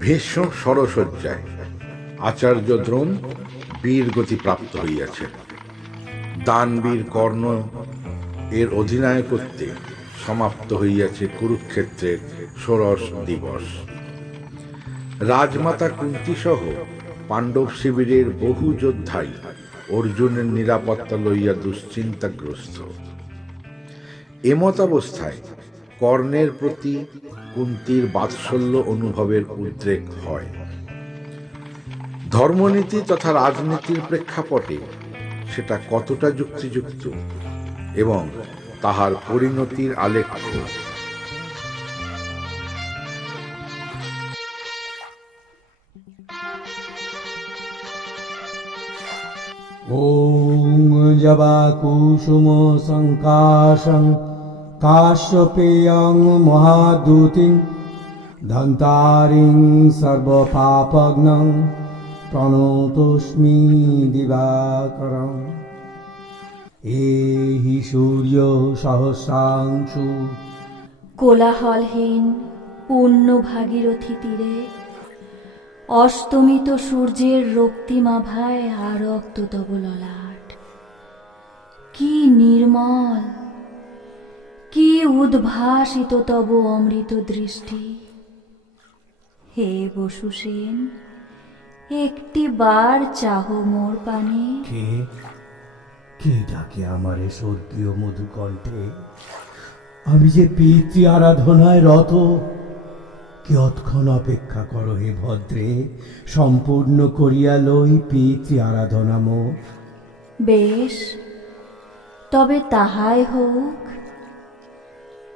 ভীষ্ম ষড়সজ্জায় আচার্য দ্রোণ বীরগতি প্রাপ্ত হইয়াছে। দানবীর কর্ণ এর অধিনায়কত্বে সমাপ্ত হইয়াছে কুরুক্ষেত্রের ষোড়শ দিবস। রাজমাতা কুন্তী সহ পাণ্ডব শিবিরের বহু যোদ্ধাই অর্জুনের নিরাপত্তা লইয়া দুশ্চিন্তাগ্রস্ত। এমতাবস্থায় কর্ণের প্রতি কুন্তীর বাৎসল্য অনুভবের উদ্রেক হয়। ধর্মনীতি তথা রাজনীতির প্রেক্ষাপটে সেটা কতটা যুক্তিযুক্ত এবং তাহার পরিণতির আলেখ্য ॐ जवाकुसुम संकाशं काश्यपेयं महादूतिं धन्तारिं सर्वपापघ्नं प्रणतोऽस्मि दिवाकरम्। एहि सूर्य सहस्रांशु কোলাহলহীন পূর্ণ ভাগীরথী তীরে অস্তমিত সূর্যের রক্তিমাভায় আরক্ত তব ললাট। কি নির্মল, কি উদ্ভাসিত তব অমৃত দৃষ্টি। হে বসুসেন, একটি বার চাহ মোর পানে। কে কে ডাকে আমারে স্বর্গীয় মধুকণ্ঠে? আমি যে পিতৃ আরাধনায় রত। কিয়ৎক্ষণ অপেক্ষা করো হে ভদ্রে, সম্পূর্ণ করিয়া লই পিতৃ আরাধনা মোর। বেশ, তবে তাহাই হোক।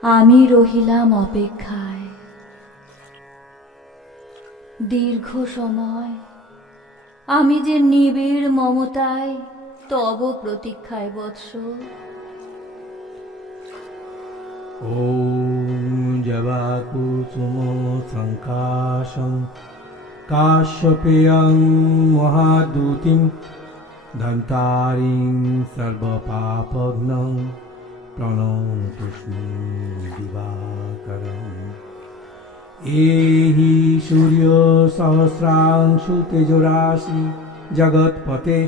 আমি রহিলাম অপেক্ষায়। দীর্ঘ সময় আমি যে নিবিড় মমতায় তব প্রতীক্ষায় বৎস। ॐ जवाकुसुम संकाशं काश्यपेयं महादूतिं धन्तारिं सर्वपापघ्नं प्रणतोऽस्मि दिवाकरम्। एहि सूर्य सहस्रांशु तेजोराशि जगत्पते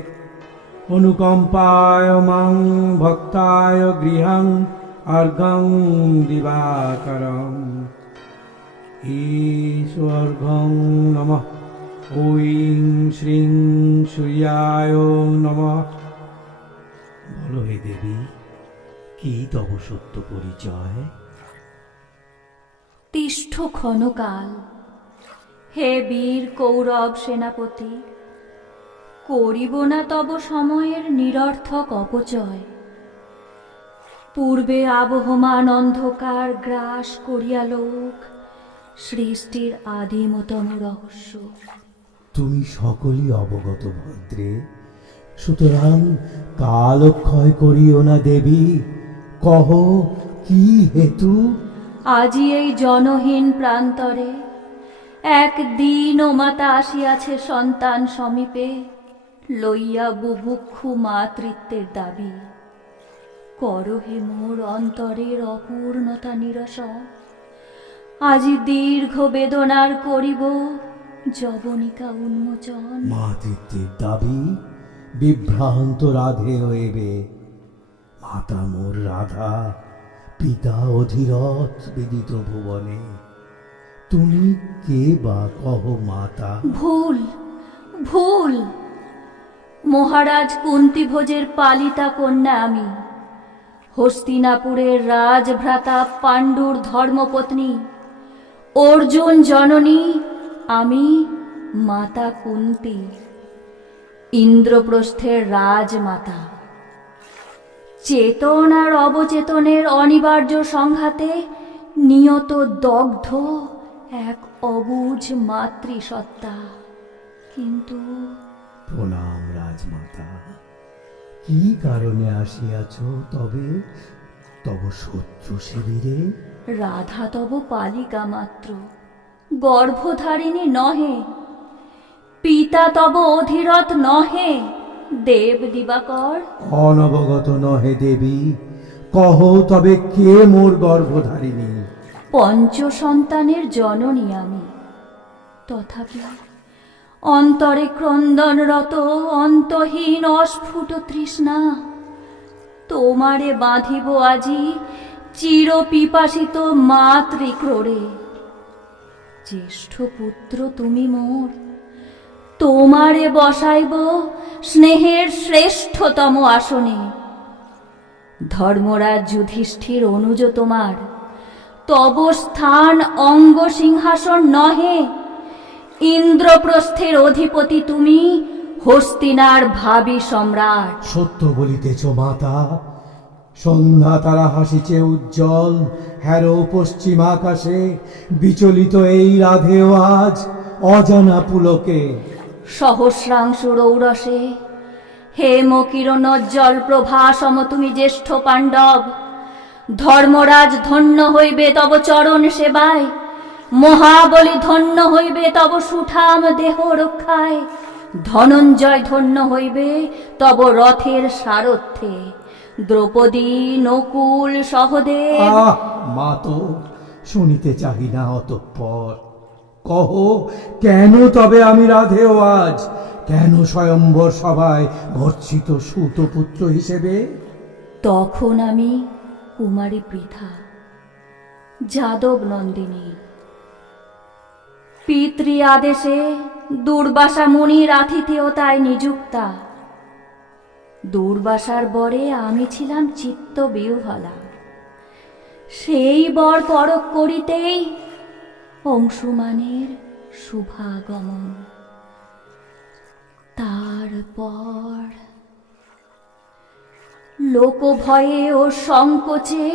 अनुकम्पाय मां भक्ताय गृहं अर्घं दिवाकरम्। ईश्वर्घं नमः। ঐং শ্রীং সূর্যায় নমঃ। বলো হে দেবী, কি তব সত্য পরিচয়? তিষ্ঠ ক্ষণকাল, হে বীর কৌরব সেনাপতি। করিব না তব সময়ের নিরর্থক অপচয়। পূর্বে আবহমান অন্ধকার গ্রাস করিয়া লোক সৃষ্টির আদিমতম রহস্য। তুমি সকলই অবগত ভদ্রে, সুতরাং কালক্ষয় করিও না দেবী। কহ কি হেতু? আজি এই জনহীন প্রান্তরে এক দীন ও মাতা আসিয়াছে সন্তান সমীপে, লইয়া বুভুক্ষু মাতৃত্বের দাবি। করহে মোর অন্তরের অপূর্ণতা নিরসন। আজি দীর্ঘ বেদনার করিব যবনিকা উন্মোচন। মাতৃত্বের দাবি বিভ্রান্ত রাধে হইবে। মাতা মোর রাধা, পিতা অধীরথ বিদিত ভুবনে। তুমি কে বা কহ মাতা? ভুল, ভুল। মহারাজ কুন্তিভোজের পালিতা কন্যা আমি। হস্তিনাপুরের রাজভ্রাতা পাণ্ডুর ধর্মপত্নী, অর্জুন জননী আমি মাতা কুন্তী, ইন্দ্রপ্রস্থের রাজমাতা। চেতন আর অবচেতনের অনিবার্য সংঘাতে নিয়ত দগ্ধ এক অবুঝ মাতৃসত্তা। কিন্তু প্রণাম রাজমাতা। কি কারণে আসিয়াছ তবে তব শত্রু শিবিরে? রাধা তব পালিকা মাত্র, গর্ভধারিণী নহে। পিতা তব অধীরথ নহে, দেব দিবাকর। অনবগত নহে দেবী, কহ তবে কে মোর গর্ভধারিণী? পঞ্চ সন্তানের জননী আমি। তথাপি অন্তরে ক্রন্দনরত অন্তহীন অস্ফুট তৃষ্ণা, তোমারে বাঁধিব আজি চির পিপাসিত মাতৃক্রোড়ে। জ্যেষ্ঠ পুত্র তুমি মোর, তোমারে বসাইব স্নেহের শ্রেষ্ঠতম আসনে। ধর্মরাজ যুধিষ্ঠির অনুজ তোমার, তব স্থান অঙ্গ সিংহাসন নহে। ইন্দ্রপ্রস্থের অধিপতি তুমি, হস্তিনার ভাবী সম্রাট। সত্য বলিতেছ মাতা, সন্ধ্যা তারা হাসিছে উজ্জ্বল হ্যারো পশ্চিম আকাশে, বিচলিত এই রাধেও আজ অজানা পুলকে। সহস্রাংশু রৌরসে হেমকিরণোজ্জ্বল প্রভা সম তুমি জ্যেষ্ঠ পাণ্ডব। ধর্মরাজ ধন্য হইবে তব চরণ সেবায়, মহাবলী ধন্য হইবে তব সুঠাম দেহ রক্ষায়। ধনঞ্জয় ধন্য হইবে তব রথের সারথ্যে। দ্রৌপদী, নকুল, সহদেব। মা তো শুনিতে চাহি না অতঃপর, কহ কেন তবে আমি রাধেও আজ, কেন স্বয়ম্বর সভায় ভর্ৎসিত সুতপুত্র হিসেবে? তখন আমি কুমারী পৃথা, যাদব নন্দিনী। পিতৃ আদেশে দুর্বাসা মুনির আতিথেয়তায় নিযুক্তা। দুর্বাসার বরে আমি ছিলাম চিত্ত বিহ্বলা। সেই বর পরখ করিতেই অংশুমানের শুভাগমন। তারপর লোকভয়ে ও সংকোচে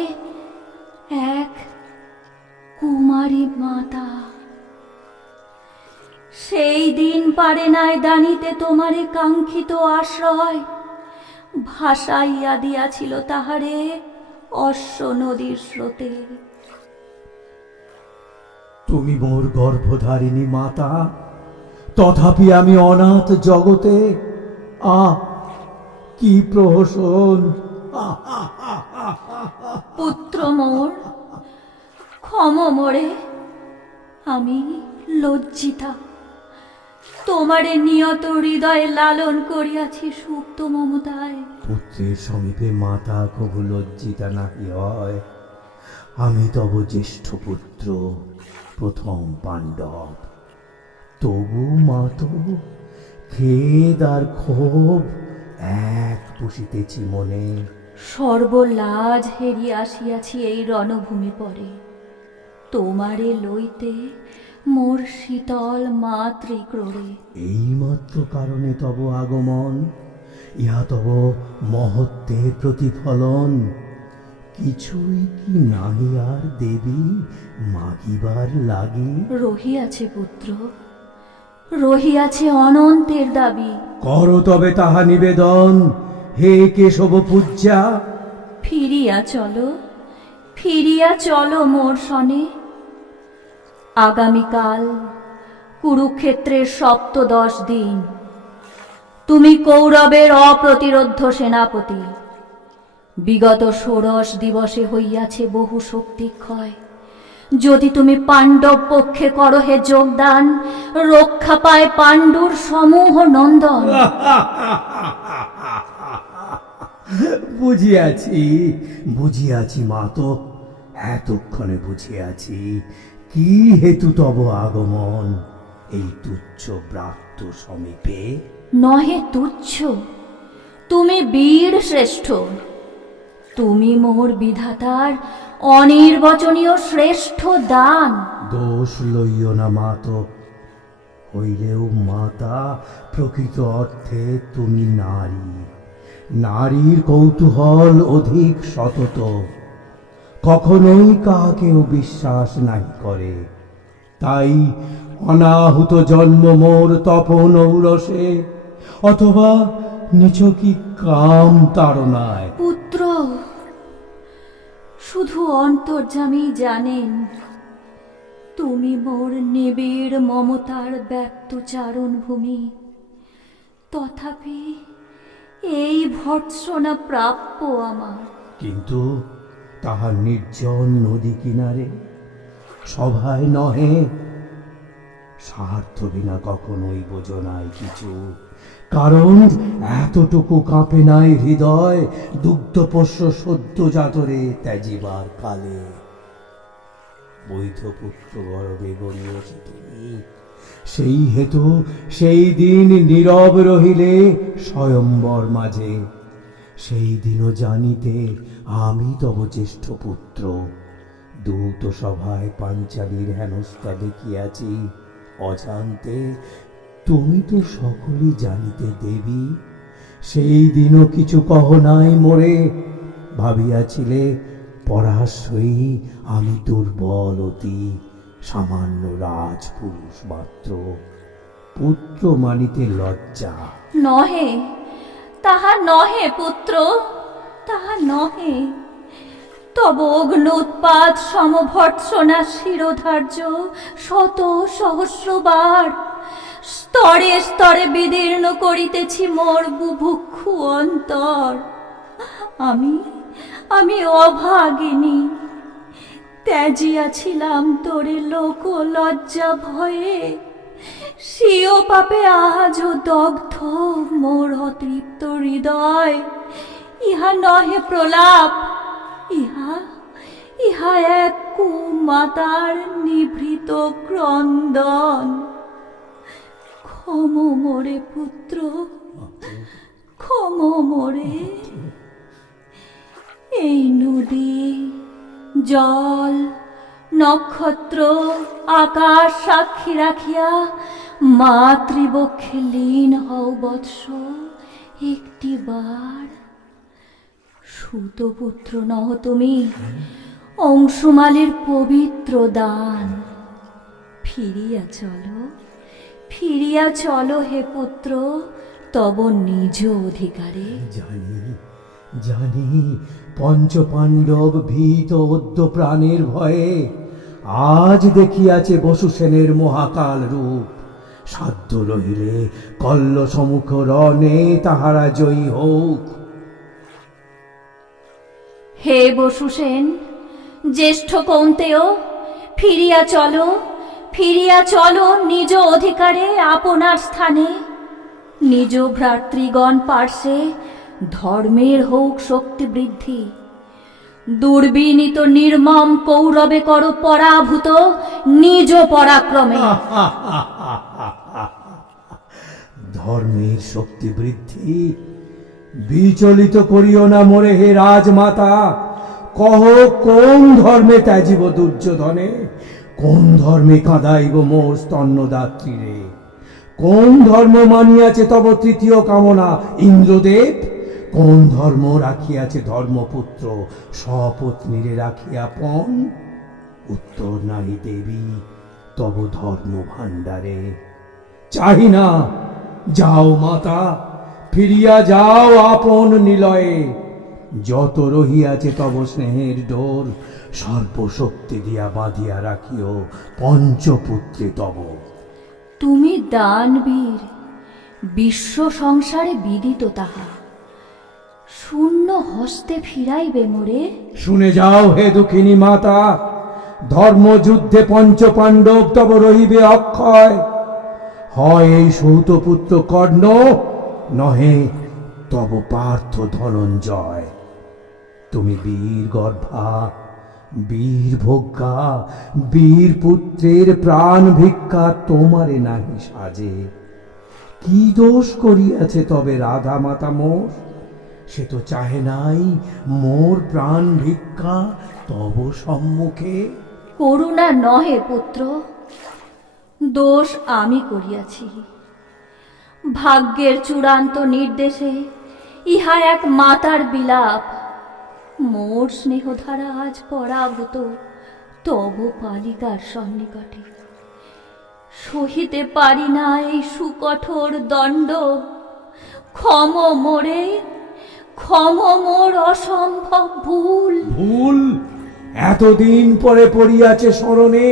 এক কুমারী মাতা। সেই দিন পারে নাই দানিতে তোমারে কাঙ্ক্ষিত আশ্রয়, ভাসাইয়া দিয়াছিল তাহারে অশ্ব নদীর স্রোতে। তুমি মোর গর্ভধারিণী মাতা, তথাপি আমি অনাথ জগতে। কি প্রহসন! পুত্র মোর, ক্ষম মোরে, আমি লজ্জিতা। তোমারে নিয়ত হৃদয়ে লালন করিয়াছি সুপ্ত মমতায়। পুত্রের সমীপে মাতা কবু লজ্জিতা নাহি হয়। আমি তব জ্যেষ্ঠ পুত্র, প্রথম পাণ্ডব। তবু মা তো খেদ আর ক্ষোভ এক পুষিতেছি মনে। সর্বলাজ হেরিয়া আসিয়াছি এই রণভূমি পরে। তোমারে লইতে মোর শীতল মাতৃক্রোড়ে। এইমাত্র কারণে তব আগমন, ইহা তব মহত্বের প্রতিফলন। কিছুই কি নাহি আর দেবী মাগিবার লাগি? রহিয়াছে পুত্র, রহিয়াছে অনন্তের দাবি। কর তবে তাহা নিবেদন, হে কেশব পূজ্যা। ফিরিয়া চলো, ফিরিয়া চলো মোর সনে। আগামীকাল কুরুক্ষেত্রের ৭৫ দিন। তুমি কৌরবের অপ্রতিরোধ্য সেনাপতি। বিগত ষোড়শ দিবসে হইয়াছে বহু শক্তিক্ষয়। যদি তুমি পাণ্ডব পক্ষে করো হে যোগদান, রক্ষা পায় পাণ্ডুর সমূহ নন্দন। বুঝিয়াছি, বুঝিয়াছি মা তো, এতক্ষণে বুঝিয়াছি কি হেতু তব আগমন এই তুচ্ছ ব্রাত্য সমীপে। নহে তুচ্ছ, তুমি বীর শ্রেষ্ঠ। তুমি মোর বিধাতার অনির্বচনীয় শ্রেষ্ঠ দান। দোষ লইও না মা তো, হইলেও মাতা প্রকৃত অর্থে তুমি নারী। নারীর কৌতূহল অধিক সতত, কখনোই কাকেও বিশ্বাস নাই করে। তাই অনাহুত জন্ম মোর তপন ঔরসে, অথবা নিছকি কাম তাড়নায়। পুত্র, শুধু অন্তর্যামী জানেন তুমি মোর নিবিড় মমতার ব্যক্ত চারণ ভূমি। তথাপি এই ভর্ৎসনা প্রাপ্য আমার। কিন্তু তাহা নির্জন নদী কিনারে, সভায় নহে। স্বার্থ বিনা কখনোই বোঝো নাই কিছু, কারণ এতটুকু কাঁপে নাই হৃদয় দুগ্ধপোষ্য সদ্যজাতরে ত্যাজিবার কালে। বৈধ পুত্র গর্বে গড়িয়েছে তুমি, সেই হেতু সেই দিন নীরব রহিলে স্বয়ম্বর মাঝে। সেই দিনও জানিতে আমি তব জ্যেষ্ঠ পুত্র, দূত সভায় পাঞ্চালীর হেনস্থা দেখিয়াছি অজান্তে। তুমি তো সকলই জানিতে দেবী, সেই দিনও কিছু কহ নাই মোরে। ভাবিয়াছিলে পরাশ্রয়ী আমি দুর্বল অতি, সামান্য রাজপুরুষ মাত্র, পুত্র মানিতে লজ্জা। নহে, তাহা নহে পুত্র, তাহা নহে। তব অগ্নুৎপাত সমভর্ৎসনা শিরোধার্য শত সহস্রবার স্তরে স্তরে বিদীর্ণ করিতেছি মোর বুভুক্ষু অন্তর। আমি অভাগিনী, ত্যাজিয়াছিলাম তোরে লোক লজ্জা ভয়ে। স্বীয় পাপে আজও দগ্ধ মোর অতৃপ্ত হৃদয়। ইহা নহে প্রলাপ, ইহা এক কুমাতার নিভৃত ক্রন্দন। ক্ষম মোরে পুত্র, ক্ষম মোরে। এই নদী, জল, নক্ষত্র, আকাশ সাক্ষী রাখিয়া মাতৃবক্ষে লীন হও বৎস একটিবার। সুতপুত্র নহ তুমি, অংশুমালের পবিত্র দান। ফিরিয়া চলো, ফিরিয়া চলো হে পুত্র তব নিজ অধিকারে। জানি জানি পঞ্চপাণ্ডব ভীত অদ্য প্রাণের ভয়ে আজ দেখিয়াছে বসুসেনের মহাকাল রূপ। সাধ্য রহিলে কল্ল সম্মুখ রণে তাহারা জয়ী হোক। হে বসুসেন, জ্যেষ্ঠ কৌন্তেয়, ফিরিয়া চলো, ফিরিয়া চলো নিজ অধিকারে আপনার স্থানে। নিজ ভ্রাতৃগণ পার্শ্বে ধর্মের হোক শক্তি বৃদ্ধি। দুর্বিনীত নির্মম কৌরবে করো পরাভূত নিজ পরাক্রমে। ধর্মের শক্তি বৃদ্ধি বিচলিত করিও না মোরে হে রাজমাতা। কহ কোন ধর্মে ত্যাজিব দুর্যোধনে, কোন ধর্মে কাঁদাইব মোর স্তন্যদাত্রী রে। কোন ধর্ম মানিয়াছে তব তৃতীয় কামনা ইন্দ্রদেব, কোন ধর্ম রাখিয়াছে ধর্মপুত্র স্বপত্নীরে রাখিয়া পণ। উত্তর নাহি দেবী তব ধর্ম ভাণ্ডারে। চাহি না, যাও মাতা, ফিরিয়া যাও আপন নিলয়ে। যত রহিয়াছে তব স্নেহের ডোর সর্বশক্তি দিয়া বাঁধিয়া রাখিও পঞ্চপুত্রে তব। তুমি দানবীর, বিশ্ব সংসারে বিদিত তাহা। শূন্য হস্তে ফিরাইবে মোরে। শুনে যাও হে দুঃখিনী মাতা, ধর্মযুদ্ধে পঞ্চপাণ্ডব তব রহিবে অক্ষয়। হয় এই সৌতপুত্র কর্ণ, নহে তব পার্থ ধনঞ্জয়। তুমি বীর গর্ভা, বীর ভোগ্যা, বীর পুত্রের প্রাণ ভিক্ষা তোমারে নাহি সাজে। কি দোষ করিয়াছে তবে রাধা মাতা মোর, সে তো চাহে নাই মোর প্রাণ ভিক্ষা তব সম্মুখে। করুণা নহে পুত্র, দোষ আমি করিয়াছি। ভাগ্যের চূড়ান্ত নির্দেশে ইহা এক মাতার বিলাপ। মোর স্নেহধারা আজ পরাভূত তব পালিকার সন্নিকটে। সহিতে পারি না এই সুকঠোর দণ্ড। ক্ষম মোরে, ক্ষম মোর অসম্ভব ভুল। ভুল এতদিন পরে পড়িয়াছে স্মরণে,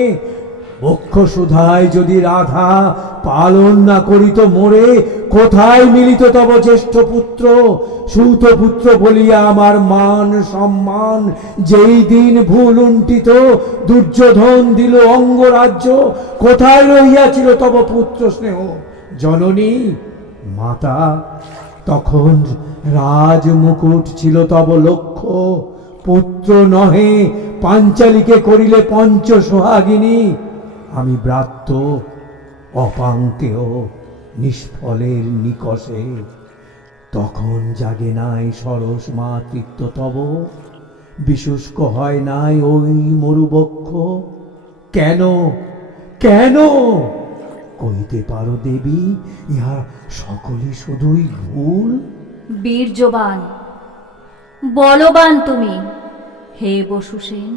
অক্ষসুধায় যদি রাধা পালন না করিত মোরে, কোথায় মিলিত তব জ্যেষ্ঠ পুত্র সুতপুত্র বলিয়া আমার মান সম্মান? যেই দিন ভুল উন্টিত দুর্যোধন দিল অঙ্গরাজ্য, কোথায় রহিয়াছিল তব পুত্র স্নেহ জননী মাতা? তখন রাজ মুকুট ছিল তব লক্ষ্য, পুত্র নহে পাঞ্চালীকে করিলে পঞ্চ সোহাগিনী। আমি ব্রাত্য অপাঙ্কেয় নিষ্ফলের নিকষে, তখন জাগে নাই সরস মাতৃত্ব তব, বিশুষ্ক হয় নাই ওই মরুবক্ষ। কেন কেন কইতে পারো দেবী, ইহা সকলই শুধুই ভুল? বীর্যবান বলবান তুমি হে বসুসেন,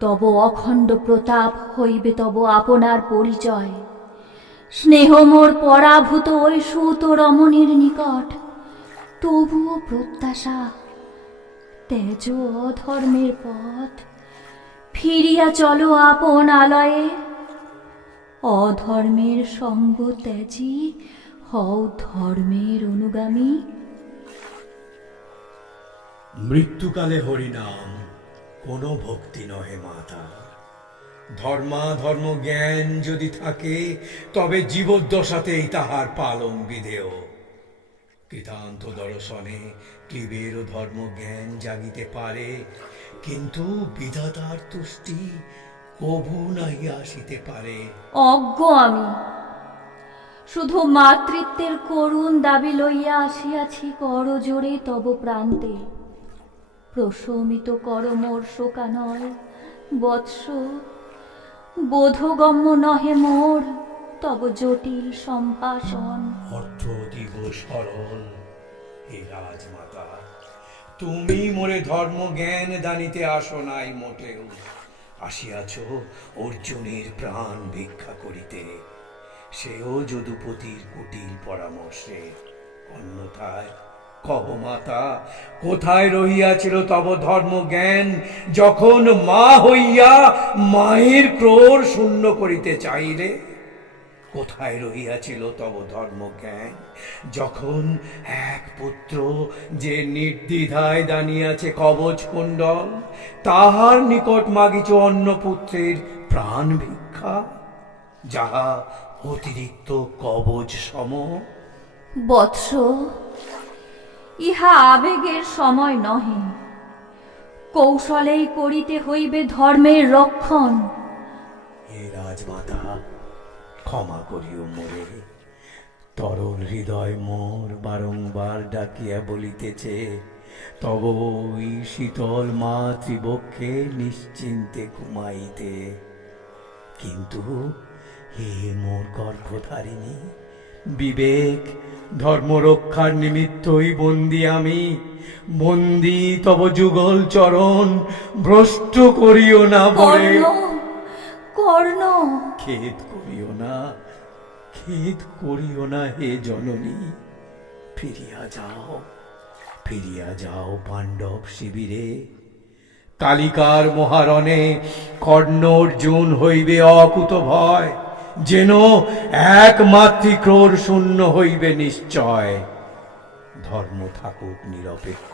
তব অখণ্ড প্রতাপ হইবে তব আপনার পরিচয়। স্নেহ মোর পরাভূত ওই সুত রমণীর নিকট, তবুও প্রত্যাশা তেজ অধর্মের পথ, ফিরিয়া চলো আপন আলয়ে। অধর্মের সঙ্গ ত্যাজি হও ধর্মের অনুগামী। মৃত্যুকালে হরিনাম কোনো ভক্তি নহে মাতা। ধর্মাধর্ম জ্ঞান যদি থাকে, তবে জীবদ্দশাতেই তাহার পালন বিধেয়। কৃতান্ত দর্শনে ক্লীবেরও ধর্ম জ্ঞান জাগিতে পারে, কিন্তু বিধাতার তুষ্টি কভু নাহি আসিতে পারে। অজ্ঞ আমি, শুধু মাতৃত্বের করুণ দাবি লইয়া আসিয়াছি করজোড়ে তব প্রান্তে। প্রশমিত কর মোর শোকানল বৎস, বোধগম্য নহে মোর তব জটিল সম্ভাষণ। অর্থ অতীব সরল হে রাজমাতা, তুমি মোরে ধর্ম জ্ঞান দানিতে আসো নাই মোটেও, আসিয়াছ অর্জুনের প্রাণ ভিক্ষা করিতে। সেও যদুপতির কুটিল পরামর্শে। অন্যথায় কহ মাতা, কোথায় রহিয়াছিল তব ধর্ম জ্ঞান, যখন মা হইয়া মায়ের ক্রোর শূন্য করিতে চাইলে? কোথায় রহিয়াছিল তব ধর্ম জ্ঞান, যখন এক পুত্র যে নির্দ্বিধায় দাঁড়িয়াছে কবচ কুণ্ডল, তাহার নিকট মাগিছ অন্য পুত্রের প্রাণ ভিক্ষা, যাহা অতিরিক্ত কবচ সম? বৎস, ইহা আবেগের সময় নহে, কৌশলেই করিতে হইবে ধর্মের রক্ষণ। হে রাজমাতা, ক্ষমা করিও মোরে। তরল হৃদয় মোর বারংবার ডাকিয়া বলিতেছে, তব ওই শীতল মাতৃবক্ষে নিশ্চিন্তে ঘুমাইতে। কিন্তু হে মোর গর্ভধারিণী, বিবেক ধর্ম রক্ষার নিমিত্তই বন্দী আমি। বন্দী তব যুগল চরণ, ভ্রষ্ট করিও না মোরে। কর্ণ, কর্ণ, খেদ করিও না, খেদ করিও না হে জননী। ফিরিয়া যাও, ফিরিয়া যাও পাণ্ডব শিবিরে। কালিকার মহারণে কর্ণ অর্জুন হইবে অকুত ভয়, যেন এক মাতৃক্রোর শূন্য হইবে নিশ্চয়। ধর্ম থাকুক নিরপেক্ষ,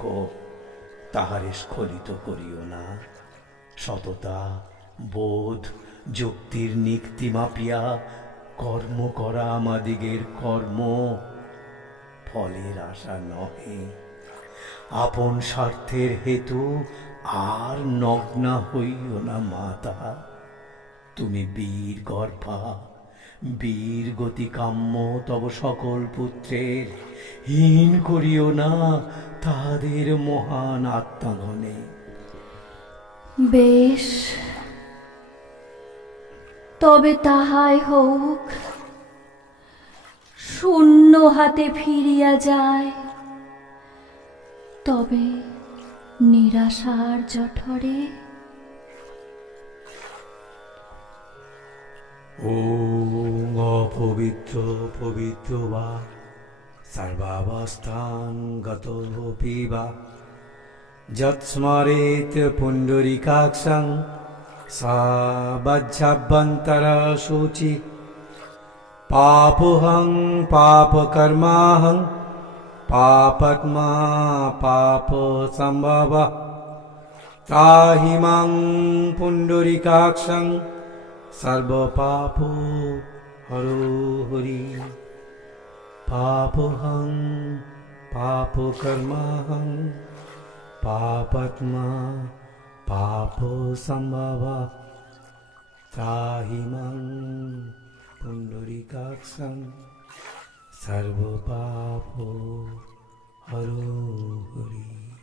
তাহারে স্খলিত করিও না। সততা, বোধ, যুক্তির নিক্তি মাপিয়া কর্ম করা আমাদিগের কর্ম, ফলের আশা নহে। আপন স্বার্থের হেতু আর নগ্না হইও না মাতা। তুমি বীর গর্ভা, বীর গতি কাম্য তব সকল পুত্রের, হীন করিও না তাহাদের মহান আত্মাগণে। বেশ, তবে তাহাই হোক। শূন্য হাতে ফিরিয়া যায়, তবে নিরাশার জঠরে। ওম অপবিত্র পবিত্র বা সর্বাবস্থান গতোপি বা, যৎস্মরেত পুণ্ডরীকাক্ষং सा बज्झभ्यन्तरा शुचि पापोऽहं पापकर्माहं पापत्मा पापसम्भवः त्राहि मां पुण्डरीकाक्षं सर्वपापो हरो हरि पापोऽहं पापकर्माहं पापत्मा पापसम्भवः त्राहि मां पुण्डरीकाक्षं सर्वपापो हरो हरि।